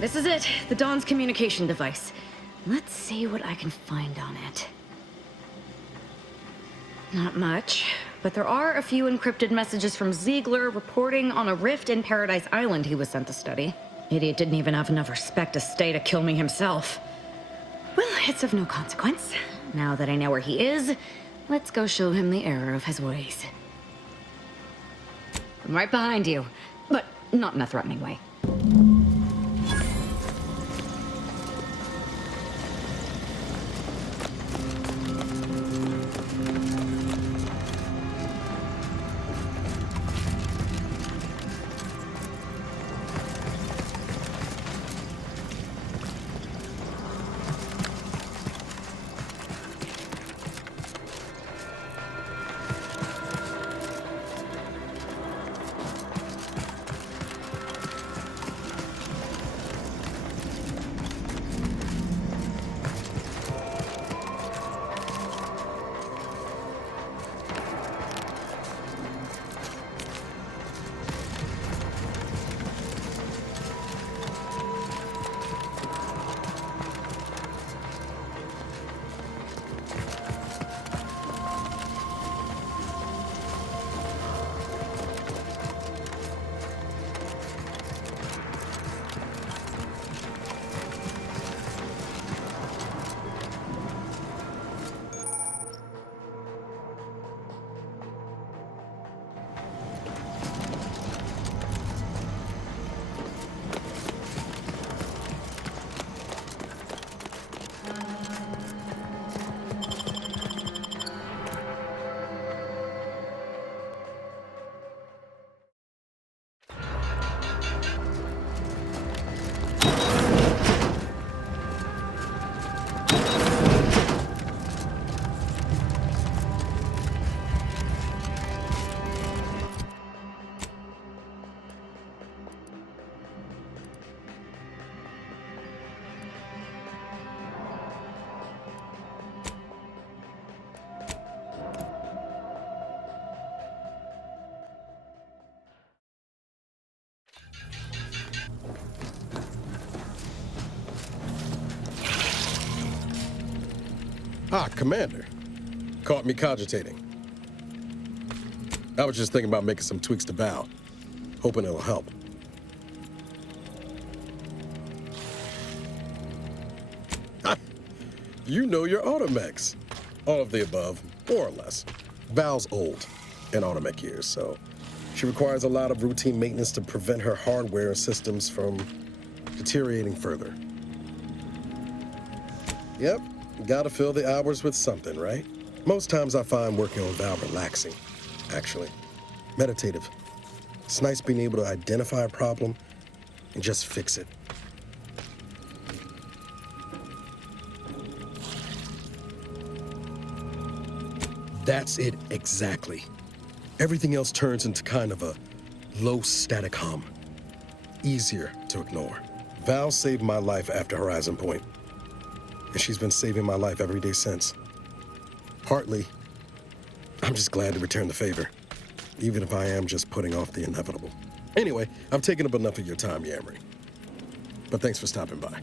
This is it, the Dawn's communication device. Let's see what I can find on it. Not much, but there are a few encrypted messages from Ziegler reporting on a rift in Paradise Island he was sent to study. Idiot didn't even have enough respect to stay to kill me himself. Well, it's of no consequence. Now that I know where he is, let's go show him the error of his ways. I'm right behind you, but not in a threatening way. Ah, Commander. Caught me cogitating. I was just thinking about making some tweaks to Val. Hoping it'll help. Ah, you know your automechs. All of the above, more or less. Val's old in automech years, so she requires a lot of routine maintenance to prevent her hardware systems from deteriorating further. Yep. Gotta fill the hours with something, right? Most times I find working on Val relaxing, actually. Meditative. It's nice being able to identify a problem and just fix it. That's it exactly. Everything else turns into kind of a low static hum. Easier to ignore. Val saved my life after Horizon Point. And she's been saving my life every day since. Partly, I'm just glad to return the favor, even if I am just putting off the inevitable. Anyway, I've taken up enough of your time yammering. But thanks for stopping by.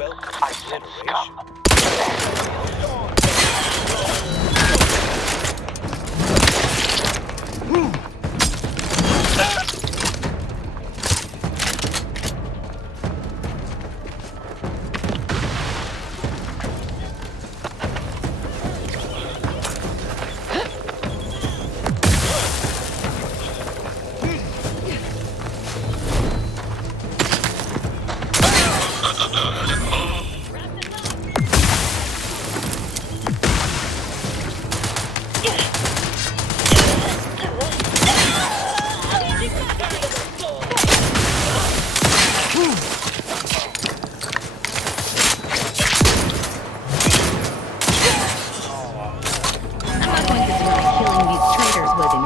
Welcome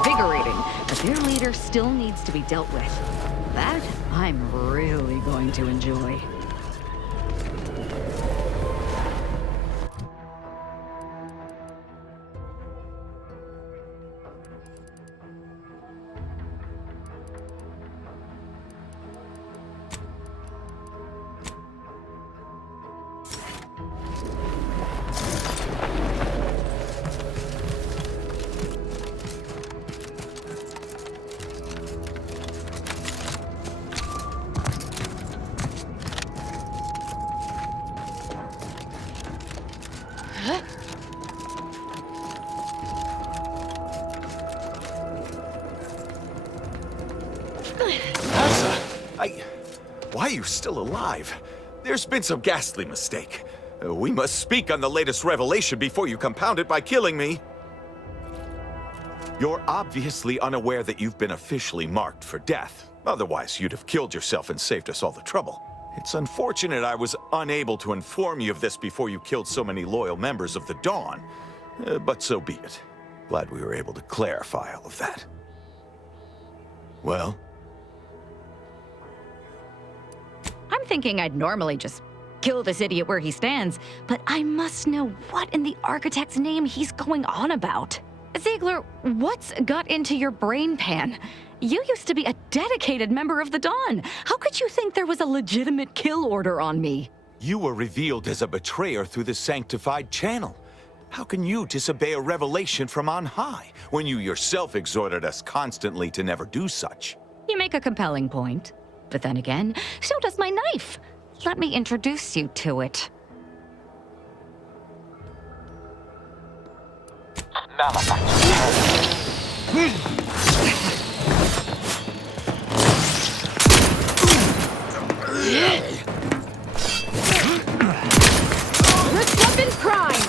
to generation. Still needs to be dealt with. That I'm really going to enjoy. Why are you still alive? There's been some ghastly mistake. We must speak on the latest revelation before you compound it by killing me. You're obviously unaware that you've been officially marked for death. Otherwise, you'd have killed yourself and saved us all the trouble. It's unfortunate I was unable to inform you of this before you killed so many loyal members of the Dawn. But so be it. Glad we were able to clarify all of that. Well? I'm thinking I'd normally just kill this idiot where he stands, but I must know what in the architect's name he's going on about. Ziegler, what's got into your brain pan? You used to be a dedicated member of the Dawn. How could you think there was a legitimate kill order on me? You were revealed as a betrayer through the sanctified channel. How can you disobey a revelation from on high, when you yourself exhorted us constantly to never do such? You make a compelling point. But then again, so does my knife. Let me introduce you to it. Let's weapon prime!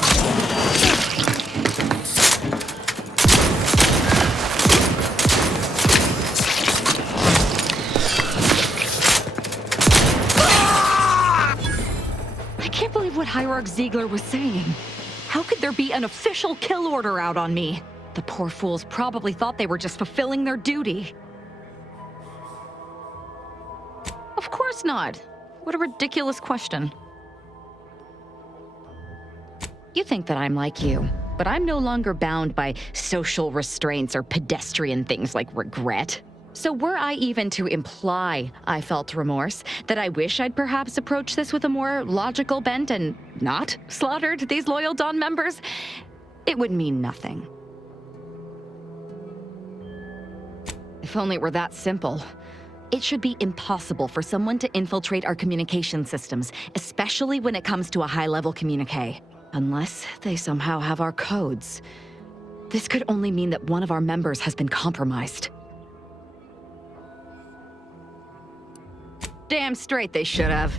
What Hierarch Ziegler was saying. How could there be an official kill order out on me? The poor fools probably thought they were just fulfilling their duty. Of course not. What a ridiculous question. You think that I'm like you, but I'm no longer bound by social restraints or pedestrian things like regret. So were I even to imply I felt remorse, that I wish I'd perhaps approached this with a more logical bent and not slaughtered these loyal Dawn members, it would mean nothing. If only it were that simple. It should be impossible for someone to infiltrate our communication systems, especially when it comes to a high-level communique. Unless they somehow have our codes. This could only mean that one of our members has been compromised. Damn straight they should have.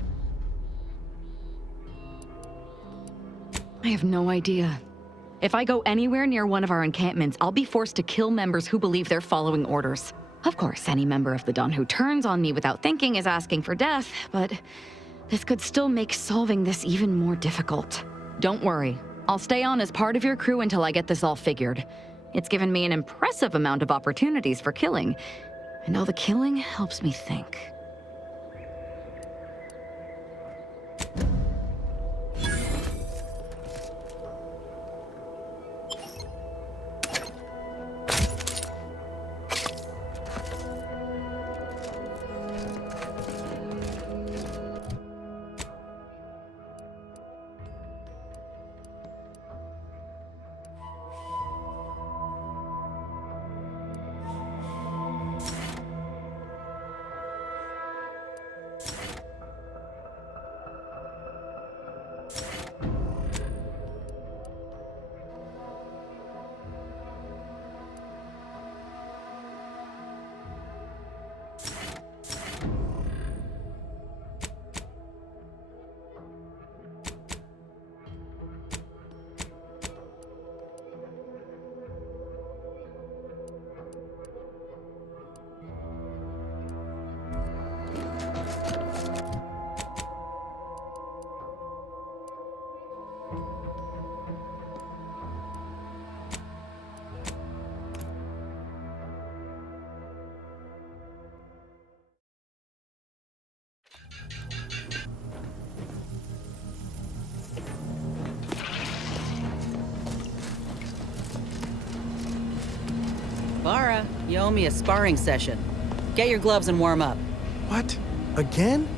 I have no idea. If I go anywhere near one of our encampments, I'll be forced to kill members who believe they're following orders. Of course, any member of the Dawn who turns on me without thinking is asking for death, but this could still make solving this even more difficult. Don't worry. I'll stay on as part of your crew until I get this all figured. It's given me an impressive amount of opportunities for killing, and all the killing helps me think. You owe me a sparring session. Get your gloves and warm up. What? Again?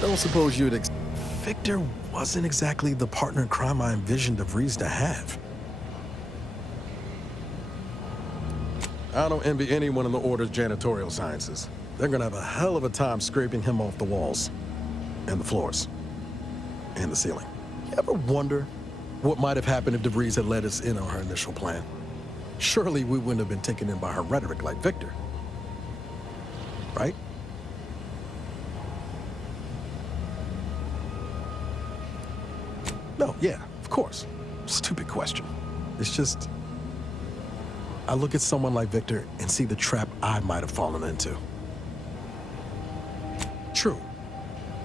Don't suppose you'd Victor wasn't exactly the partner in crime I envisioned DeVries to have. I don't envy anyone in the Order's janitorial sciences. They're gonna have a hell of a time scraping him off the walls, and the floors, and the ceiling. You ever wonder what might have happened if DeVries had let us in on her initial plan? Surely we wouldn't have been taken in by her rhetoric like Victor. Right? No, yeah, of course. Stupid question. It's just, I look at someone like Victor and see the trap I might have fallen into. True,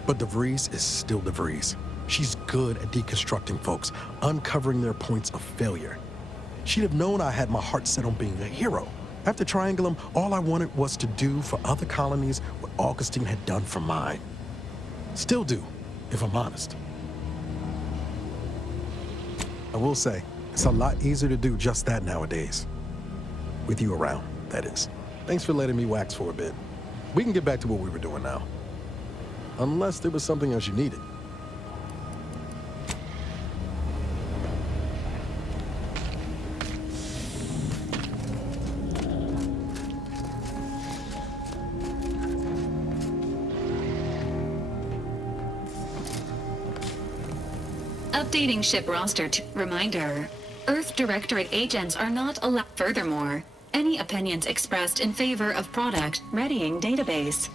but DeVries is still DeVries. She's good at deconstructing folks, uncovering their points of failure. She'd have known I had my heart set on being a hero. After Triangulum, all I wanted was to do for other colonies what Augustine had done for mine. Still do, if I'm honest. I will say, it's a lot easier to do just that nowadays. With you around, that is. Thanks for letting me wax for a bit. We can get back to what we were doing now. Unless there was something else you needed. Updating ship roster reminder. Earth Directorate agents are not allowed. Furthermore, any opinions expressed in favor of product readying database.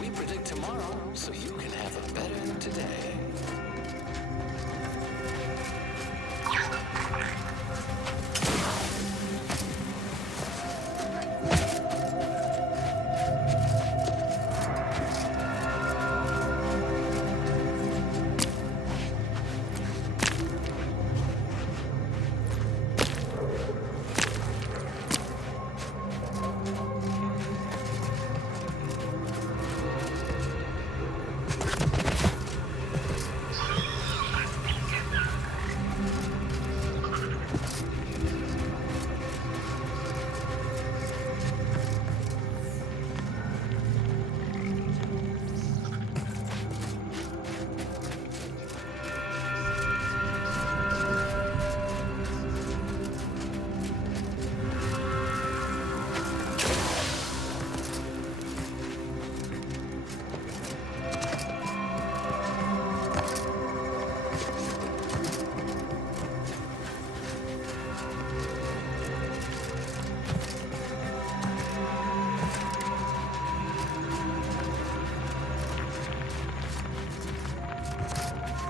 We predict tomorrow, so you can have a better today.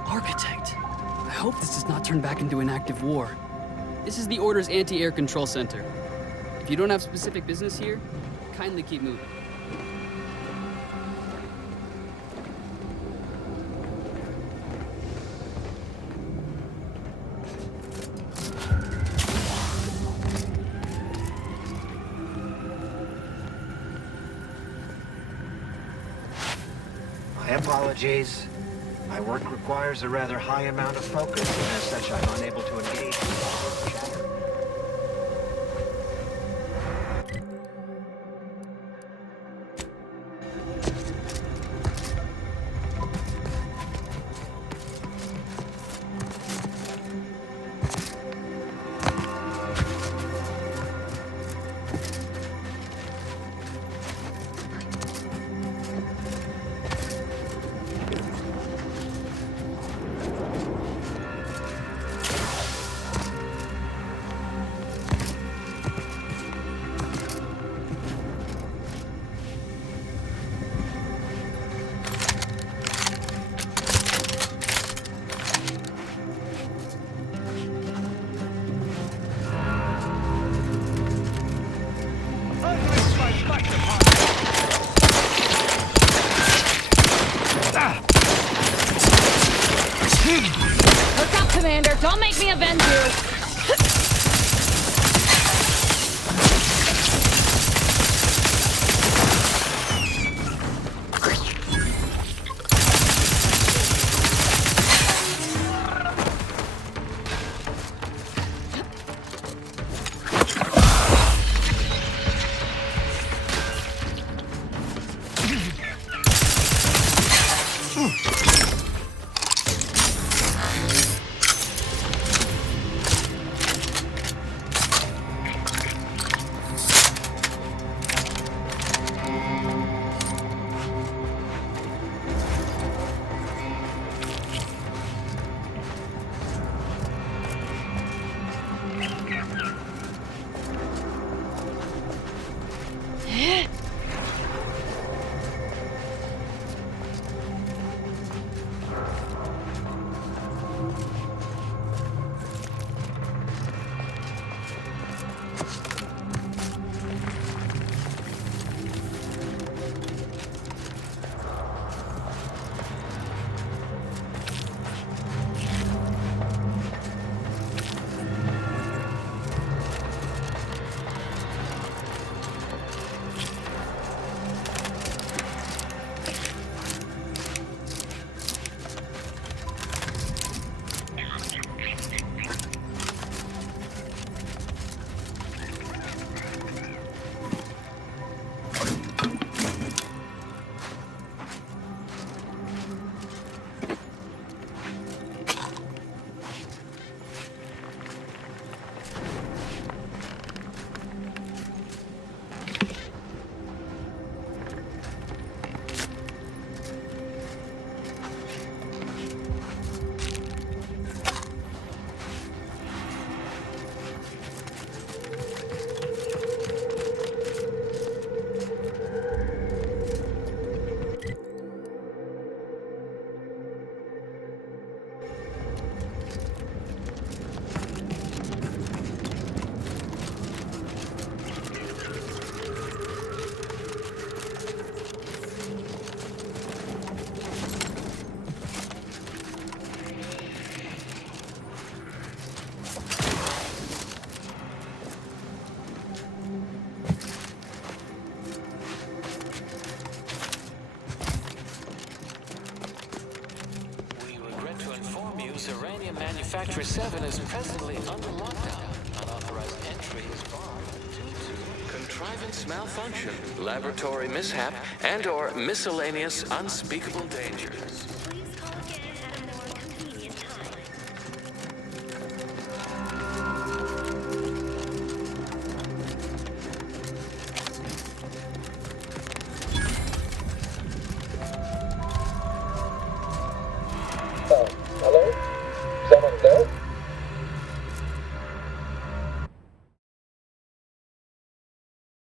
Architect. I hope this does not turn back into an active war. This is the Order's anti-air control center. If you don't have specific business here, kindly keep moving. My apologies. My work requires a rather high amount of focus, and as such, I'm unable to engage in chatter. Look up, Commander. Don't make me avenge you. Factory 7 is presently under lockdown. Unauthorized entry is barred due to contrivance malfunction, laboratory mishap, and/or miscellaneous unspeakable dangers.